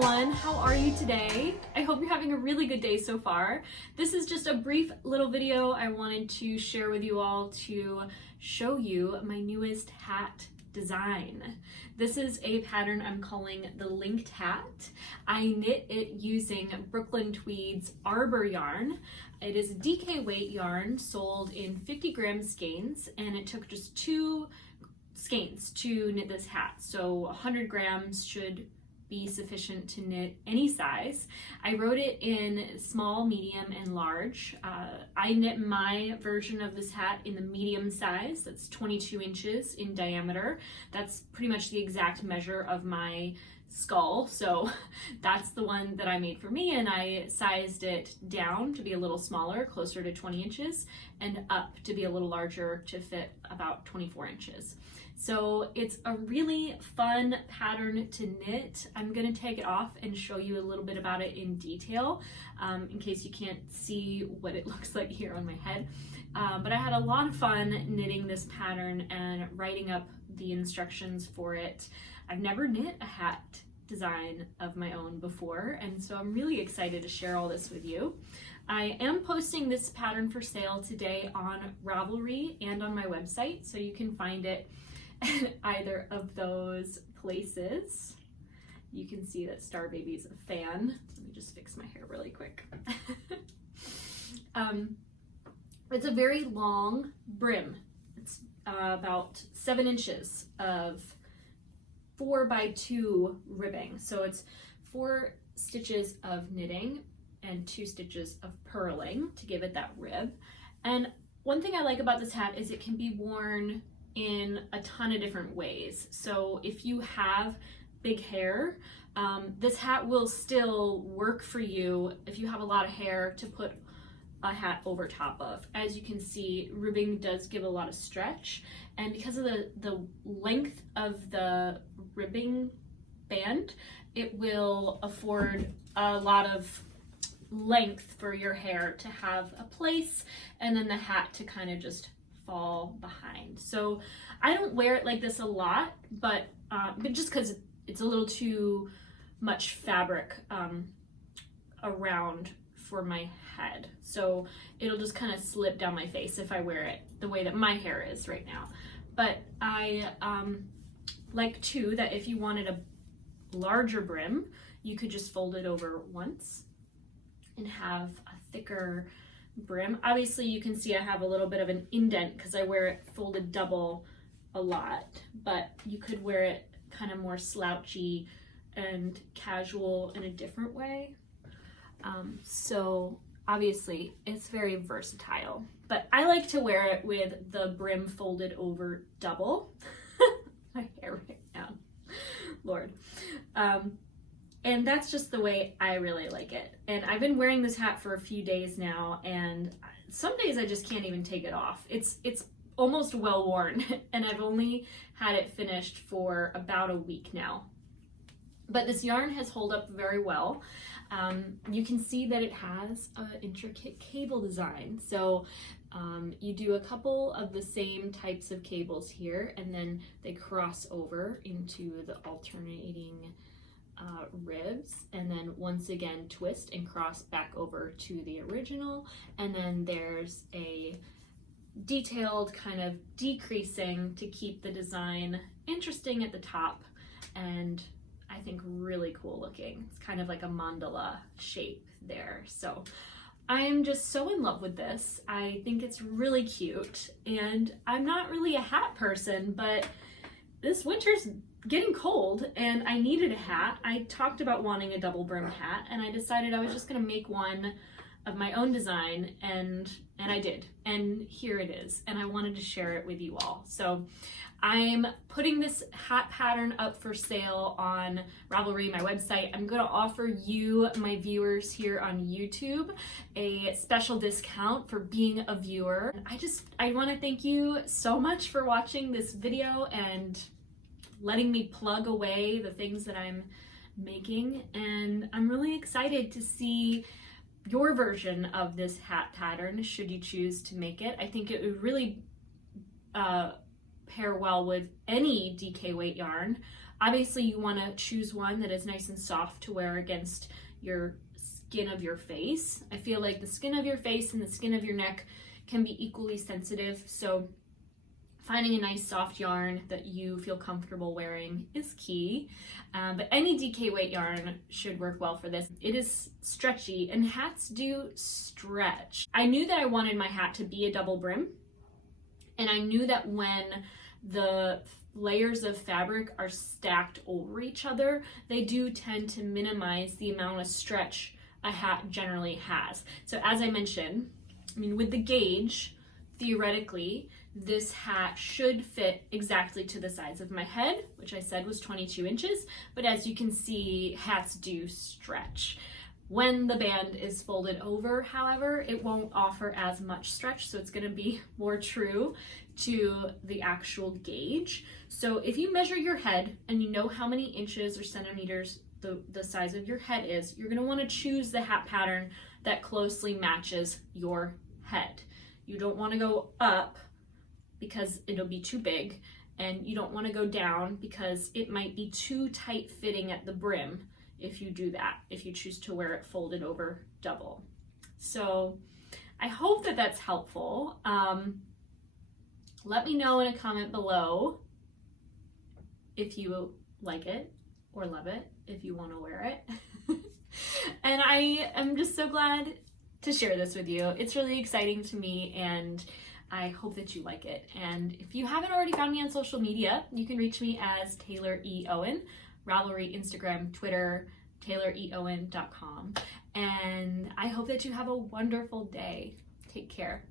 everyone, how are you today? I hope you're having a really good day so far. This is just a brief little video I wanted to share with you all to show you my newest hat design. This is a pattern I'm calling the linked hat. I knit it using Brooklyn Tweed's Arbor yarn. It is a DK weight yarn sold in 50 gram skeins, and it took just 2 skeins to knit this hat. So 100 grams should be sufficient to knit any size. I wrote it in small, medium, and large. I knit my version of this hat in the medium size. That's 22 inches in diameter. That's pretty much the exact measure of my skull. So that's the one that I made for me, and I sized it down to be a little smaller, closer to 20 inches, and up to be a little larger to fit about 24 inches. So it's a really fun pattern to knit. I'm gonna take it off and show you a little bit about it in detail, in case you can't see what it looks like here on my head. But I had a lot of fun knitting this pattern and writing up the instructions for it. I've never knit a hat design of my own before, and so I'm really excited to share all this with you. I am posting this pattern for sale today on Ravelry and on my website, so you can find it at either of those places. You can see that Star Baby's a fan. Let me just fix my hair really quick. It's a very long brim. It's about 7 inches of 4x2 ribbing. So it's 4 stitches of knitting and 2 stitches of purling to give it that rib. And one thing I like about this hat is it can be worn in a ton of different ways. So if you have big hair, this hat will still work for you if you have a lot of hair to put a hat over top of. As you can see, ribbing does give a lot of stretch, and because of the length of the ribbing band, it will afford a lot of length for your hair to have a place, and then the hat to kind of just fall behind. So I don't wear it like this a lot, but just because it's a little too much fabric around for my head. So it'll just kind of slip down my face if I wear it the way that my hair is right now. But I like too that if you wanted a larger brim, you could just fold it over once and have a thicker brim. Obviously you can see I have a little bit of an indent because I wear it folded double a lot, but you could wear it kind of more slouchy and casual in a different way. So obviously it's very versatile, but I like to wear it with the brim folded over double. My hair right now, Lord. And that's just the way I really like it. And I've been wearing this hat for a few days now, and some days I just can't even take it off. It's almost well worn, and I've only had it finished for about a week now. But this yarn has held up very well. You can see that it has an intricate cable design. So you do a couple of the same types of cables here, and then they cross over into the alternating ribs, and then once again twist and cross back over to the original, and then there's a detailed kind of decreasing to keep the design interesting at the top, and I think really cool looking. It's kind of like a mandala shape there. So I'm just so in love with this. I think it's really cute, and I'm not really a hat person, but this winter's getting cold and I needed a hat. I talked about wanting a double brim hat, and I decided I was just gonna make one of my own design, and I did, and here it is, and I wanted to share it with you all. So I'm putting this hat pattern up for sale on Ravelry, my website. I'm going to offer you, my viewers here on YouTube, a special discount for being a viewer. I want to thank you so much for watching this video and letting me plug away the things that I'm making, and I'm really excited to see your version of this hat pattern should you choose to make it. I think it would really pair well with any DK weight yarn. Obviously you want to choose one that is nice and soft to wear against your skin of your face. I feel like the skin of your face and the skin of your neck can be equally sensitive, so finding a nice soft yarn that you feel comfortable wearing is key. But any DK weight yarn should work well for this. It is stretchy, and hats do stretch. I knew that I wanted my hat to be a double brim, and I knew that when the layers of fabric are stacked over each other, they do tend to minimize the amount of stretch a hat generally has. So as I mentioned, I mean, with the gauge, theoretically, this hat should fit exactly to the size of my head, which I said was 22 inches, but as you can see, hats do stretch. When the band is folded over, however, it won't offer as much stretch, so it's gonna be more true to the actual gauge. So if you measure your head and you know how many inches or centimeters the size of your head is, you're gonna wanna choose the hat pattern that closely matches your head. You don't wanna go up because it'll be too big, and you don't wanna go down because it might be too tight fitting at the brim if you do that, if you choose to wear it folded over double. So I hope that that's helpful. Let me know in a comment below if you like it or love it, if you want to wear it. And I am just so glad to share this with you. It's really exciting to me, and I hope that you like it. And if you haven't already found me on social media, you can reach me as Tayloreowen, Ravelry, Instagram, Twitter, Tayloreowen.com. And I hope that you have a wonderful day. Take care.